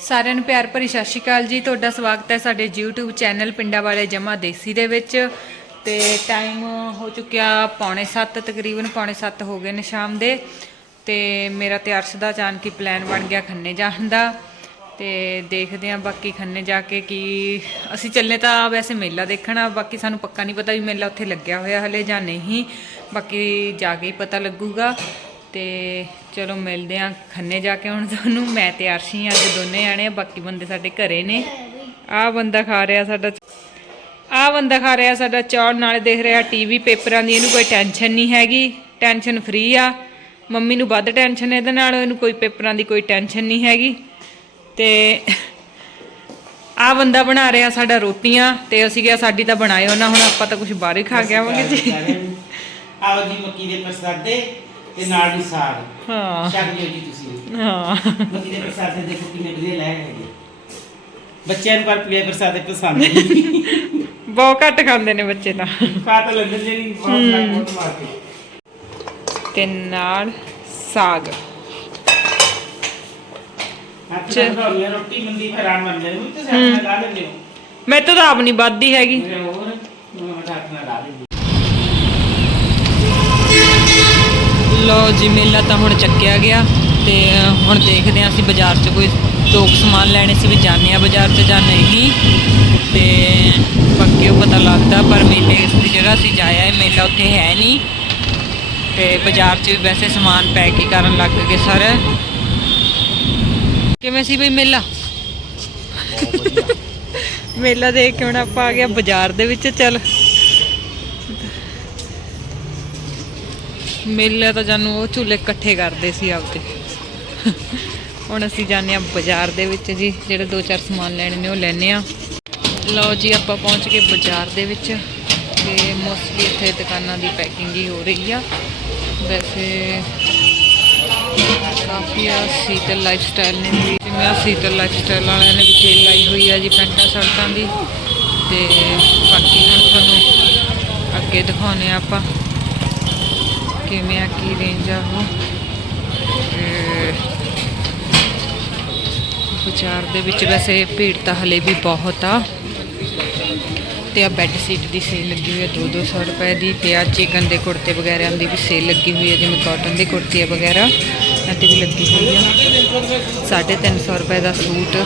ਸਾਰਿਆਂ ਨੂੰ ਪਿਆਰ ਭਰੀ ਸਤਿ ਸ਼੍ਰੀ ਅਕਾਲ ਜੀ। ਤੁਹਾਡਾ ਸਵਾਗਤ ਹੈ ਸਾਡੇ YouTube ਚੈਨਲ ਪਿੰਡਾਂ ਵਾਲੇ ਜਮਾ ਦੇਸੀ ਦੇ ਵਿੱਚ। ਤੇ ਟਾਈਮ ਹੋ ਚੁੱਕਿਆ ਪੌਣੇ 7 ਤਕਰੀਬਨ ਪੌਣੇ 7 ਹੋ ਗਏ ਨੇ ਸ਼ਾਮ ਦੇ। ਤੇ ਮੇਰਾ ਤੇ ਅਰਸ਼ ਦਾ ਅਚਾਨਕ ਹੀ ਪਲਾਨ ਬਣ ਗਿਆ ਖੰਨੇ ਜਾਣ ਦਾ। ਤੇ ਦੇਖਦੇ ਆਂ ਬਾਕੀ ਖੰਨੇ ਜਾ ਕੇ ਕੀ ਅਸੀਂ ਚੱਲੇ ਤਾਂ ਵੈਸੇ ਮੇਲਾ ਦੇਖਣਾ, ਬਾਕੀ ਸਾਨੂੰ ਪੱਕਾ ਨਹੀਂ ਪਤਾ ਵੀ ਮੇਲਾ ਉੱਥੇ ਲੱਗਿਆ ਹੋਇਆ ਹਲੇ ਜਾਂ ਨਹੀਂ। ਬਾਕੀ ਜਾ ਕੇ ਹੀ ਪਤਾ ਲੱਗੂਗਾ। ਤੇ ਚਲੋ ਮਿਲਦੇ ਆਂ ਖੰਨੇ ਜਾ ਕੇ ਹੁਣ ਤੁਹਾਨੂੰ। ਮੈਂ ਤੇ ਅਰਸ਼ੀ ਅੱਜ ਦੋਨੇ ਆਣੇ ਆ ਬਾਕੀ ਬੰਦੇ ਸਾਡੇ ਘਰੇ ਨੇ। ਆਹ ਬੰਦਾ ਖਾ ਰਿਹਾ ਸਾਡਾ ਆਹ ਬੰਦਾ ਖਾ ਰਿਹਾ ਸਾਡਾ ਚੌਲ ਨਾਲੇ ਦੇਖ ਰਿਹਾ ਟੀਵੀ ਪੇਪਰਾਂ ਦੀ ਇਹਨੂੰ ਕੋਈ ਟੈਨਸ਼ਨ ਨਹੀਂ ਹੈਗੀ। ਟੈਨਸ਼ਨ ਫ੍ਰੀ ਆ। ਮੰਮੀ ਨੂੰ ਵੱਧ ਟੈਨਸ਼ਨ ਇਹਦੇ ਨਾਲ ਇਹਨੂੰ ਕੋਈ ਪੇਪਰਾਂ ਦੀ ਕੋਈ ਟੈਨਸ਼ਨ ਨਹੀਂ ਹੈਗੀ। ਤੇ ਆਹ ਬੰਦਾ ਬਣਾ ਰਿਹਾ ਸਾਡਾ ਰੋਟੀਆਂ ਤੇ ਅਸੀਂ ਕਿਹਾ ਸਾਡੀ ਤਾਂ ਬਣਾਇਓ ਨਾ ਹੁਣ ਆਪਾਂ ਤਾਂ ਕੁਝ ਬਾਹਰ ਹੀ ਖਾ ਕੇ ਆਵਾਂਗੇ ਜੀ। ਆਓ ਜੀ ਮੱਕੀ ਦੇ ਪ੍ਰਸਾਦੇ ਤੇ ਨਾਲ ਵੀ ਸਾਗ ਹਾਂ। ਛਕ ਲਿਓ ਜੀ ਤੁਸੀਂ। ਹਾਂ। ਮੱਕੀ ਦੇ ਪ੍ਰਸਾਦੇ ਦੇਖੋ ਕਿੰਨੇ ਵਧੀਆ ਲੈ ਹੈਗੇ। ਬੱਚਿਆਂ ਨੂੰ ਪਰ ਪਲੇ ਪ੍ਰਸਾਦੇ ਪਸੰਦ ਨਹੀਂ। ਬਹੁਤ ਘੱਟ ਖਾਂਦੇ ਨੇ ਬੱਚੇ ਤਾਂ। ਖਾ ਤਾਂ ਲੰਦਰ ਜਿਹੜੀ ਬਹੁਤ ਬਹੁਤ ਮਾਰ ਕੇ ਤੇ ਨਾਲ ਸਾਗ। ਰੋਟੀ ਮੰਦੀ ਤੇ ਲਾ ਲੈਂਦੇ ਹੋ। ਮੈਂ ਤਾਂ ਆਪ ਨਹੀਂ ਵੱਧਦੀ ਹੈਗੀ। ਮੇਰੇ ਹੋਰ ਮੈਂ ਹੱਥ ਨਾਲ ਲਾ ਲੈਂਦੇ ਲੋ ਜੀ ਮੇਲਾ ਤਾਂ ਹੁਣ ਚੱਕਿਆ ਗਿਆ ਤੇ ਹੁਣ ਦੇਖਦੇ ਹਾਂ ਅਸੀਂ ਬਾਜ਼ਾਰ 'ਚ ਕੋਈ ਦੋ ਕੁ ਸਮਾਨ ਲੈਣੇ ਸੀ ਵੀ ਜਾਂਦੇ ਆ ਬਾਜ਼ਾਰ 'ਚ ਜਾਂ ਨਹੀਂ। ਤੇ ਉਹ ਪਤਾ ਲੱਗਦਾ ਪਰ ਮੇਲੇ ਦੀ ਜਗ੍ਹਾ ਅਸੀਂ ਜਾਇਆ ਹੈ ਮੇਲਾ ਉੱਥੇ ਹੈ ਨਹੀਂ। ਤੇ ਬਾਜ਼ਾਰ 'ਚ ਵੀ ਵੈਸੇ ਸਮਾਨ ਪੈਕ ਹੀ ਕਰਨ ਲੱਗ ਗਏ ਸਰ। ਕਿਵੇਂ ਸੀ ਬਈ ਮੇਲਾ? ਮੇਲਾ ਦੇਖ ਕੇ ਹੁਣ ਆਪਾਂ ਆ ਗਿਆ ਬਾਜ਼ਾਰ ਦੇ ਵਿੱਚ ਚੱਲ। ਮੇਲੇ ਤਾਂ ਜਾਨੂੰ ਉਹ ਝੂਲੇ ਇਕੱਠੇ ਕਰਦੇ ਸੀ ਆਪਦੇ। ਹੁਣ ਅਸੀਂ ਜਾਂਦੇ ਆ ਬਾਜ਼ਾਰ ਦੇ ਵਿੱਚ ਜੀ, ਜਿਹੜੇ ਦੋ ਚਾਰ ਸਮਾਨ ਲੈਣੇ ਨੇ ਉਹ ਲੈਣੇ ਆ ਲਓ ਜੀ, ਆਪਾਂ ਪਹੁੰਚ ਗਏ ਬਾਜ਼ਾਰ ਦੇ ਵਿੱਚ ਤੇ ਮੋਸਟਲੀ ਇੱਥੇ ਦੁਕਾਨਾਂ ਦੀ ਪੈਕਿੰਗ ਹੀ ਹੋ ਰਹੀ ਆ। ਵੈਸੇ ਕਾਫੀ ਆ, ਸੀਤਲ ਲਾਈਫ ਸਟਾਈਲ ਨੇ ਵੀ। ਜਿਵੇਂ ਆ ਸੀਤਲ ਲਾਈਫ ਸਟਾਈਲ ਵਾਲਿਆਂ ਨੇ ਵੀ ਸੇਲ ਲਾਈ ਹੋਈ ਆ ਜੀ ਪੈਂਟਾਂ ਸ਼ਰਟਾਂ ਦੀ। ਤੇ ਬਾਕੀ ਹੁਣ ਤੁਹਾਨੂੰ ਅੱਗੇ ਦਿਖਾਉਣੇ ਆ ਆਪਾਂ। ਕਿਵੇਂ ਆ, ਕੀ ਰੇਂਜ ਆ ਉਹ। ਬਾਜ਼ਾਰ ਦੇ ਵਿੱਚ ਵੈਸੇ ਭੀੜ ਤਾਂ ਹਲੇ ਵੀ ਬਹੁਤ ਆ। ਤੇ ਆ ਬੈੱਡ ਸ਼ੀਟ ਦੀ ਸੇਲ ਲੱਗੀ ਹੋਈ ਹੈ 2-200 ਰੁਪਏ ਦੀ ਤੇ ਆ ਚਿਕਨ ਦੇ ਕੁੜਤੇ ਵਗੈਰਾ ਦੀ ਵੀ ਸੇਲ ਲੱਗੀ ਹੋਈ ਹੈ ਜਿਵੇਂ ਕਾਟਨ ਦੀ ਕੁੜਤੀ ਵਗੈਰਾ 'ਤੇ ਵੀ ਲੱਗੀ ਹੋਈ ਆ। 350 ਰੁਪਏ ਦਾ ਸੂਟ,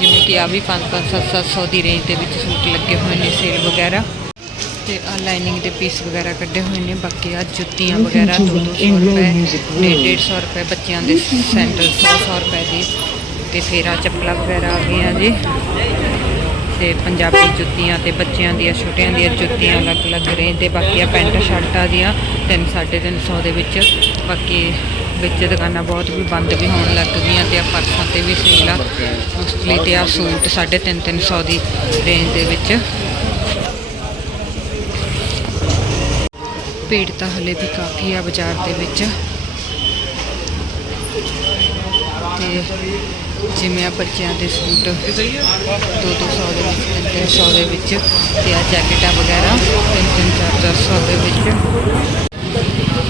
ਜਿਵੇਂ ਕਿ ਆ ਵੀ 5-5 700 ਦੀ ਰੇਂਜ ਦੇ ਵਿੱਚ ਸੂਟ ਲੱਗੇ ਹੋਏ ਨੇ ਸੇਲ ਵਗੈਰਾ। ਤੇ ਆ ਲਾਈਨਿੰਗ ਦੇ ਪੀਸ ਵਗੈਰਾ ਕੱਢੇ ਹੋਏ ਨੇ। ਬਾਕੀ ਆ ਜੁੱਤੀਆਂ ਵਗੈਰਾ 2-200 ਰੁਪਏ 150 ਰੁਪਏ ਬੱਚਿਆਂ ਦੇ ਸੈਂਡਲ 100 ਰੁਪਏ ਦੀ। ਤੇ ਫੇਰ ਆ ਚੱਪਲਾਂ ਵਗੈਰਾ ਆ ਗਈਆਂ ਜੀ। ਤੇ ਪੰਜਾਬੀ ਜੁੱਤੀਆਂ ਤੇ ਬੱਚਿਆਂ ਦੀਆਂ ਛੋਟਿਆਂ ਦੀਆਂ ਜੁੱਤੀਆਂ ਅਲੱਗ-ਅਲੱਗ ਰੇਂਜ ਦੇ ਬਾਕੀ ਆ ਪੈਂਟ ਸ਼ਰਟਾਂ ਦੀਆਂ 3-350 ਦੇ ਵਿੱਚ। ਬਾਕੀ ਵਿੱਚ ਦੁਕਾਨਾਂ ਬਹੁਤ ਵੀ ਬੰਦ ਵੀ ਹੋਣ ਲੱਗ ਗਈਆਂ ਤੇ ਆ ਪਰਸਾਂ ਤੇ ਵੀ ਸੇਲ ਆ। ਮੋਸਟਲੀ ਤੇ ਆ ਸੂਟ 3-350 ਦੀ ਰੇਂਜ ਦੇ ਵਿੱਚ। ਭੀੜ ਤਾਂ ਹਲੇ ਵੀ ਕਾਫੀ ਆ ਬਾਜ਼ਾਰ ਦੇ ਵਿੱਚ। ਤੇ ਜਿਵੇਂ ਆ ਬੱਚਿਆਂ ਦੇ ਸੂਟ 2-200 ਦੇ ਵਿੱਚ 300 ਦੇ ਵਿੱਚ ਤੇ ਆ ਜੈਕਟਾਂ ਵਗੈਰਾ 3-400 ਦੇ ਵਿੱਚ।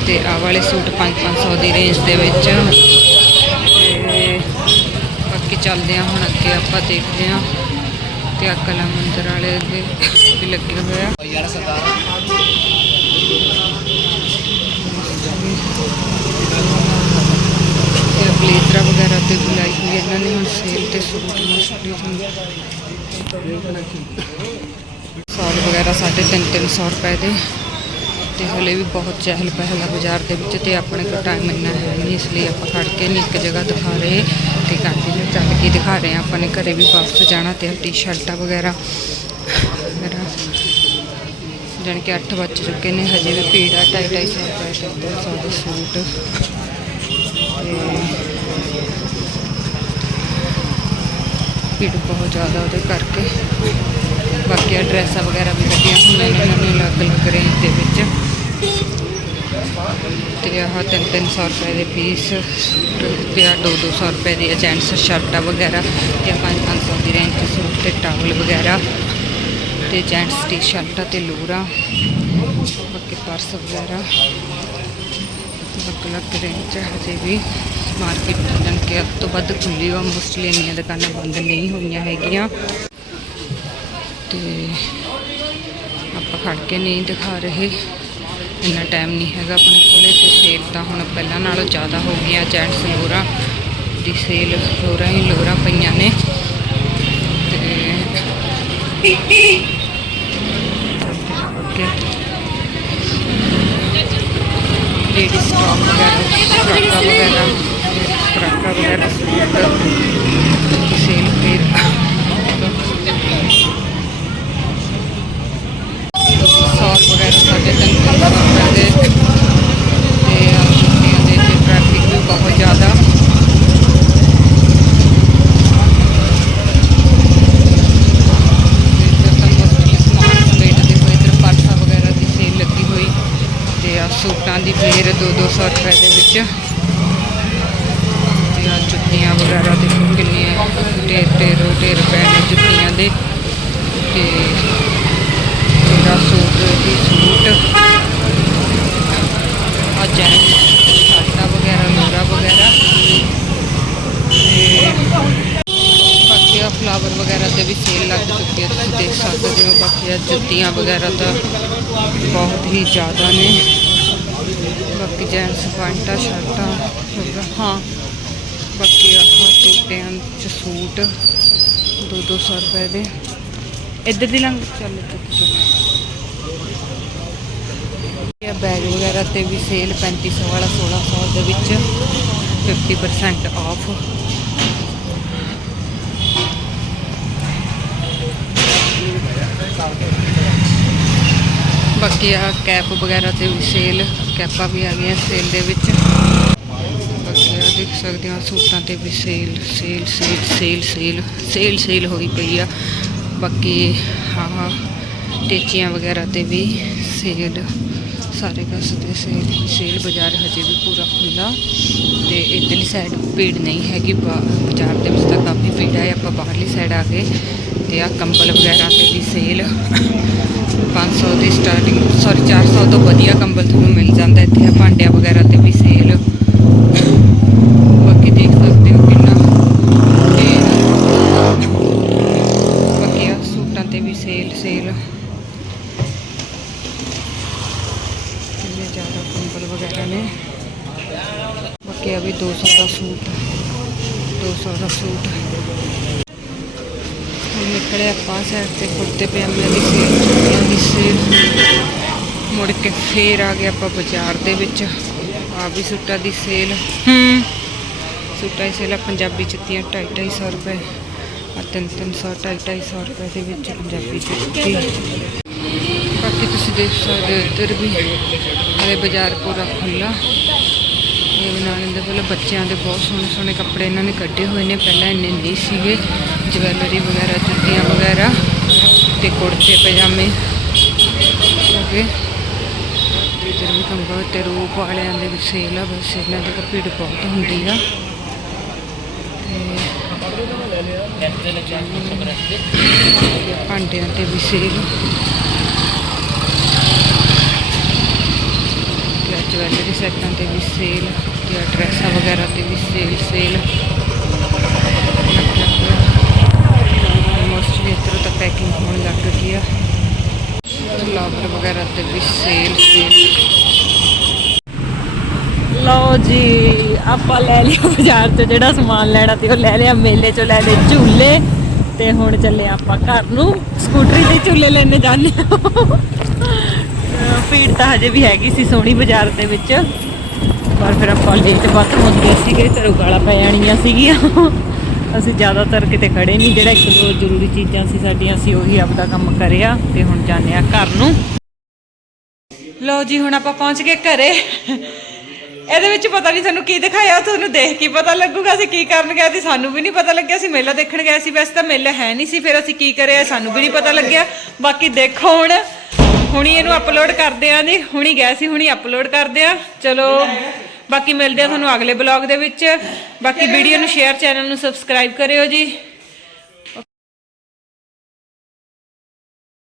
ਤੇ ਆ ਵਾਲੇ ਸੂਟ 5-500 ਦੀ ਰੇਂਜ ਦੇ ਵਿੱਚ। ਤੇ ਬਾਕੀ ਚੱਲਦੇ ਆ ਹੁਣ ਅੱਗੇ ਆਪਾਂ ਦੇਖਦੇ ਆ। ਤੇ ਆ ਕਲਾ ਮੰਦਰ ਵਾਲੇ ਦੇ ਵੀ ਲੱਗੇ ਹੋਏ ਆ ਯਾਰ ਸਰਦਾਰ ਤੇ ਬਲੇਜ਼ਰਾਂ ਵਗੈਰਾ ਤੇ ਬੁਲਾਈ ਹੋਈ ਇਹਨਾਂ ਨੇ, ਹੁਣ ਸੇਲ ਤੇ ਸੂਟ ਮੋਸਟਲੀ ਸਾਲ ਵਗੈਰਾ ਸਾਢੇ ਤਿੰਨ ਤਿੰਨ ਸੌ ਰੁਪਏ ਦੇ। ਤੇ ਹਲੇ ਵੀ ਬਹੁਤ ਚਹਿਲ ਪਹਿਲ ਆ ਬਾਜ਼ਾਰ ਦੇ ਵਿੱਚ ਤੇ ਆਪਣੇ ਕੋਲ ਟਾਈਮ ਇੰਨਾ ਹੈ ਨਹੀਂ, ਇਸ ਲਈ ਆਪਾਂ ਖੜ ਕੇ ਨਹੀਂ ਇੱਕ ਜਗ੍ਹਾ ਦਿਖਾ ਰਹੇ। ਤੇ ਕੰਟੀਨਿਊ ਚੱਲ ਕੇ ਦਿਖਾ ਰਹੇ ਹਾਂ, ਆਪਾਂ ਨੇ ਘਰੇ ਵੀ ਵਾਪਸ ਜਾਣਾ ਤੇ ਟੀ-ਸ਼ਰਟਾਂ ਵਗੈਰਾ। ਵਗੈਰਾ ਜਾਣੀ ਕਿ 8 ਵੱਜ ਚੁੱਕੇ ਨੇ, ਹਜੇ ਵੀ ਭੀੜ ਆ, ਢਾਈ ਢਾਈ ਸੌ ਰੁਪਏ ਤੇ ਦੋ ਸੌ ਦੇ ਸੂਟ। ਤੇ ਭੀੜ ਬਹੁਤ ਜ਼ਿਆਦਾ ਉਹਦੇ ਕਰਕੇ। ਬਾਕੀ ਆ ਡਰੈਸਾਂ ਵਗੈਰਾ ਵੀ ਲੱਗੀਆਂ ਹੋਈਆਂ ਨੇ ਇਹਨਾਂ ਨੇ ਅਲੱਗ-ਅਲੱਗ ਰੇਂਜ ਦੇ ਵਿੱਚ। ਤੇ ਆਹ ਤਿੰਨ ਤਿੰਨ ਸੌ ਰੁਪਏ ਦੇ ਪੀਸ ਤੇ ਆ ਦੋ ਦੋ ਸੌ ਰੁਪਏ ਦੀ ਜੈਂਟਸ ਸ਼ਰਟਾਂ ਵਗੈਰਾ, ਤੇ ਪੰਜ ਪੰਜ ਸੌ ਦੀ ਰੇਂਜ ਦੇ ਸੂਟ ਤੇ ਟਾਵਲ ਵਗੈਰਾ, ਤੇ ਜੈਂਟਸ ਟੀ-ਸ਼ਰਟਾਂ ਤੇ ਲੋਰਾਂ, ਬਾਕੀ ਪਰਸ ਵਗੈਰਾ ਅਲੱਗ ਅਲੱਗ ਰੇਂਜ 'ਚ ਹਜੇ ਵੀ। ਮਾਰਕੀਟ ਜਾਣ ਕਿ ਅੱਧ ਤੋਂ ਵੱਧ ਖੁੱਲੀ ਵਾ ਮੋਸਟਲੀ ਇੰਨੀਆਂ ਦੁਕਾਨਾਂ ਬੰਦ ਨਹੀਂ ਹੋਈਆਂ ਹੈਗੀਆਂ। ਤੇ ਆਪਾਂ ਖੜ ਕੇ ਨਹੀਂ ਦਿਖਾ ਰਹੇ। ਇੰਨਾ ਟਾਈਮ ਨਹੀਂ ਹੈਗਾ ਆਪਣੇ ਕੋਲੇ ਤੇ ਸੇਲ ਤਾਂ ਹੁਣ ਪਹਿਲਾਂ ਨਾਲੋਂ ਜ਼ਿਆਦਾ ਹੋ ਗਈਆਂ ਜੈਂਟਸ ਲੋਰਾ ਦੀ ਸੇਲ ਲੋਰਾ ਹੀ ਲੋਰਾ ਪਈਆਂ ਨੇ। ਤੇ ਅੱਗੇ ਲੇਡੀ ਸਟਾਕ ਵਗੈਰਾ ਫਰਾਕਾਂ ਵਗੈਰਾ। ਫਰਾਕਾਂ ਵਗੈਰਾ ਸੂਟ ਸੇਲ ਫਿਰ ਸੌਸ ਵਗੈਰਾ ਸਾਡੇ ਤਿੰਨ ਸੌ ਤੇ ਛੁੱਟੀਆਂ ਦੇ ਤੇ ਟ੍ਰੈਫਿਕ ਵੀ ਬਹੁਤ ਜ਼ਿਆਦਾ ਇੱਧਰ ਸਮਾਨ ਸਮੇਟਦੇ ਹੋਏ ਇੱਧਰ ਪਰਸਾਂ ਵਗੈਰਾ ਦੀ ਸੇਲ ਲੱਗੀ ਹੋਈ ਤੇ ਸੂਟਾਂ ਦੀ ਫੇਰ 2-200 ਰੁਪਏ ਦੇ ਵਿੱਚ ਵਗੈਰਾ ਦੇ ਕਿੰਨੇ ਢੇਰ ਢੇਰੋ ਢੇਰ ਪਏ ਨੇ ਜੁੱਤੀਆਂ ਦੇ ਤੇ ਮੇਰਾ ਸੂਟ ਦੀ ਸੂਟ। ਆ ਜੈਨ ਸ਼ਰਟਾਂ ਵਗੈਰਾ, ਲੋਰਾ ਵਗੈਰਾ। ਤੇ ਬਾਕੀ ਆ ਫਲਾਵਰ ਵਗੈਰਾ ਤੇ ਵੀ ਸੇਲ ਲੱਗ ਚੁੱਕੀ ਹੈ ਤੁਸੀਂ ਦੇਖ ਸਕਦੇ ਹੋ ਬਾਕੀ ਆ ਜੁੱਤੀਆਂ ਵਗੈਰਾ ਤਾਂ ਬਹੁਤ ਹੀ ਜ਼ਿਆਦਾ ਨੇ। ਬਾਕੀ ਜੈਂਟਸ, ਪੈਂਟਾਂ, ਸ਼ਰਟਾਂ, ਹਾਂ। ਟੋਟਿਆਂ ਚ ਸੂਟ 2-200 ਰੁਪਏ ਦੇ। ਇੱਧਰ ਦੀ ਲੰਘ, ਚੱਲ ਇੱਧਰ ਦੀ ਇਹ ਬੈਗ ਵਗੈਰਾ ਤੇ ਵੀ ਸੇਲ 3500 ਵਾਲਾ 1600 ਦੇ ਵਿੱਚ 50% ਆਫ ਬਾਕੀ ਆ ਕੈਪ ਵਗੈਰਾ ਤੇ ਵੀ ਸੇਲ ਕੈਪਾਂ ਵੀ ਆ ਗਈਆਂ ਸੇਲ ਦੇ ਵਿੱਚ। ਦੇਖ ਸਕਦੇ ਹੋ ਸੂਟਾਂ ਤੇ ਵੀ sale sale sale sale sale sale sale ਹੋਈ ਪਈ ਆ। ਬਾਕੀ ਆਹ ਟੇਚੀਆਂ ਵਗੈਰਾ ਤੇ ਵੀ ਸੇਲ ਸਾਰੇ ਪਾਸੇ ਤੇ ਸੇਲ ਸੇਲ ਬਾਜ਼ਾਰ ਹਜੇ ਵੀ ਪੂਰਾ ਖੁੱਲਾ ਤੇ ਇੱਧਰਲੀ ਸਾਈਡ ਭੀੜ ਨਹੀਂ ਹੈਗੀ ਬਾਜ਼ਾਰ ਦੇ ਵਿੱਚ ਤਾਂ ਕਾਫੀ ਭੀੜ ਹੈ, ਆਪਾਂ ਬਾਹਰਲੀ ਸਾਈਡ ਆ ਗਏ ਤੇ ਆ ਕੰਬਲ ਵਗੈਰਾ ਤੇ ਵੀ ਸੇਲ 500 ਦੀ ਸਟਾਰਟਿੰਗ ਸੌਰੀ 400 ਤੋਂ ਵਧੀਆ ਕੰਬਲ ਤੁਹਾਨੂੰ ਮਿਲ ਜਾਂਦਾ, ਇੱਥੇ ਆ ਭਾਂਡਿਆਂ ਵਗੈਰਾ ਤੇ ਵੀ ਸੇਲ ਬਾਕੀ ਦੇਖ ਸਕਦੇ ਹੋ ਕਿੰਨਾ ਤੇ ਬਾਕੀ ਆ ਸੂਟਾਂ ਤੇ ਵੀ ਸੇਲ ਸੇਲ ਕਿੰਨੇ ਜ਼ਿਆਦਾ ਕੰਬਲ ਵਗੈਰਾ ਨੇ ਆ ਵੀ 200 ਦਾ ਸੂਟ 200 ਦਾ ਸੂਟ ਨਿਕਲੇ ਆਪਾਂ ਸਾਈਡ ਤੇ ਕੁੜਤੇ ਪਜਾਮੇ ਦੀ ਸੇਲ ਜੁੱਤੀਆਂ ਦੀ ਸੇਲ ਮੁੜ ਕੇ ਫੇਰ ਆ ਗਏ ਆਪਾਂ ਬਾਜ਼ਾਰ ਦੇ ਵਿੱਚ। ਆ ਵੀ ਸੂਟਾਂ ਦੀ ਸੇਲ ਹੂੰ। ਸੂਟਾਂ ਦੀ ਸੇਲ ਆ ਪੰਜਾਬੀ ਜੁੱਤੀਆਂ 250 ਰੁਪਏ। ਆ 300 250 ਰੁਪਏ ਦੇ ਵਿੱਚ ਪੰਜਾਬੀ ਜੁੱਤੀ। ਬਾਕੀ ਤੁਸੀਂ ਦੇਖ ਸਕਦੇ ਹੋ ਇੱਧਰ ਵੀ। ਹਲੇ ਬਾਜ਼ਾਰ ਪੂਰਾ ਖੁੱਲਾ ਇਹ ਬਣਾਉਣ ਦੇ ਪਹਿਲਾਂ ਬੱਚਿਆਂ ਦੇ ਬਹੁਤ ਸੋਹਣੇ ਸੋਹਣੇ ਕੱਪੜੇ ਇਹਨਾਂ ਨੇ ਕੱਢੇ ਹੋਏ ਨੇ। ਪਹਿਲਾਂ ਇੰਨੇ ਨਹੀਂ ਸੀਗੇ। ਜਵੈਲਰੀ ਵਗੈਰਾ, ਜੁੱਤੀਆਂ ਵਗੈਰਾ ਤੇ ਕੁੜਤੇ, ਪਜਾਮੇ। ਓਕੇ ਇੱਧਰ ਵੀ ਕੰਬਲ ਤੇ ਰੂਪ ਵਾਲਿਆਂ ਦੇ ਵੀ ਸੇਲ ਆ, ਬਸ ਇਹਨਾਂ ਦੀ ਤਾਂ ਭੀੜ ਬਹੁਤ ਹੁੰਦੀ ਆ। ਤੇ ਭਾਂਡਿਆਂ ਤੇ ਵੀ ਸੇਲ। ਜਵੈਲਰੀ ਸੈੱਟਾਂ ਤੇ ਵੀ ਸੇਲ। ਤੇ ਡਰੈਸਾਂ ਵਗੈਰਾ ਤੇ ਵੀ ਸੇਲ ਸੇਲ ਮੋਸਟਲੀ ਇੱਧਰੋਂ ਤਾਂ ਪੈਕਿੰਗ ਹੋਣ ਲੱਗ ਗਈ ਆ। ਫਲਾਵਰ ਵਗੈਰਾ ਤੇ ਵੀ ਸੇਲ ਸੇਲ ਲਓ ਜੀ, ਆਪਾਂ ਲੈ ਲਿਆ ਬਾਜ਼ਾਰ ਤੋਂ ਜਿਹੜਾ ਸਮਾਨ ਲੈਣਾ ਤੇ ਉਹ ਲੈ ਲਿਆ ਮੇਲੇ ਚੋਂ ਲੈ ਲਏ ਝੂਲੇ। ਤੇ ਹੁਣ ਚੱਲੇ ਆਪਾਂ ਘਰ ਨੂੰ। ਸਕੂਟਰੀ ਤੇ ਝੂਲੇ ਲੈਣੇ ਜਾਂਦੇ ਹਾਂ। ਭੀੜ ਤਾਂ ਹਜੇ ਵੀ ਹੈਗੀ ਸੀ ਸੋਹਣੀ ਬਾਜ਼ਾਰ ਦੇ ਵਿੱਚ। ਪਰ ਫਿਰ ਆਪਾਂ ਲੇਟ ਬੱਤ ਹੁੰਦੇ ਸੀਗੇ, ਘਰੋਂ ਗਾਲਾਂ ਪੈ ਜਾਣੀਆਂ ਸੀਗੀਆਂ। ਅਸੀਂ ਜ਼ਿਆਦਾਤਰ ਕਿਤੇ ਖੜੇ ਨਹੀਂ, ਜਿਹੜਾ ਇੱਕ ਦੋ ਜ਼ਰੂਰੀ ਚੀਜ਼ਾਂ ਸੀ ਸਾਡੀਆਂ, ਅਸੀਂ ਉਹੀ ਆਪਦਾ ਕੰਮ ਕਰਿਆ ਤੇ ਹੁਣ ਜਾਂਦੇ ਆ ਘਰ ਨੂੰ। ਲਓ ਜੀ, ਹੁਣ ਆਪਾਂ ਪਹੁੰਚ ਗਏ ਘਰੇ। ਇਹਦੇ ਵਿੱਚ ਪਤਾ ਨਹੀਂ ਤੁਹਾਨੂੰ ਕੀ ਦਿਖਾਇਆ, ਤੁਹਾਨੂੰ ਦੇਖ ਕੇ ਪਤਾ ਲੱਗੂਗਾ ਅਸੀਂ ਕੀ ਕਰਨ ਗਏ ਸੀ। ਸਾਨੂੰ ਵੀ ਨਹੀਂ ਪਤਾ ਲੱਗਿਆ ਸੀ ਮੇਲਾ ਦੇਖਣ ਗਏ ਸੀ। ਵੈਸੇ ਤਾਂ ਮੇਲਾ ਹੈ ਨਹੀਂ ਸੀ, ਫਿਰ ਅਸੀਂ ਕੀ ਕਰਿਆ, ਸਾਨੂੰ ਵੀ ਨਹੀਂ ਪਤਾ ਲੱਗਿਆ। ਬਾਕੀ ਦੇਖੋ ਹੁਣ, ਹੁਣੀ ਇਹਨੂੰ ਅਪਲੋਡ ਕਰਦੇ ਆਂ ਜੀ। ਹੁਣੀ ਗਏ ਸੀ, ਹੁਣੀ ਅਪਲੋਡ ਕਰਦੇ ਆ। ਚਲੋ। ਬਾਕੀ ਮਿਲਦੇ ਆ ਤੁਹਾਨੂੰ ਅਗਲੇ ਬਲੌਗ ਦੇ ਵਿੱਚ। ਬਾਕੀ ਵੀਡੀਓ ਨੂੰ ਸ਼ੇਅਰ, ਚੈਨਲ ਨੂੰ ਸਬਸਕ੍ਰਾਈਬ ਕਰਿਓ ਜੀ।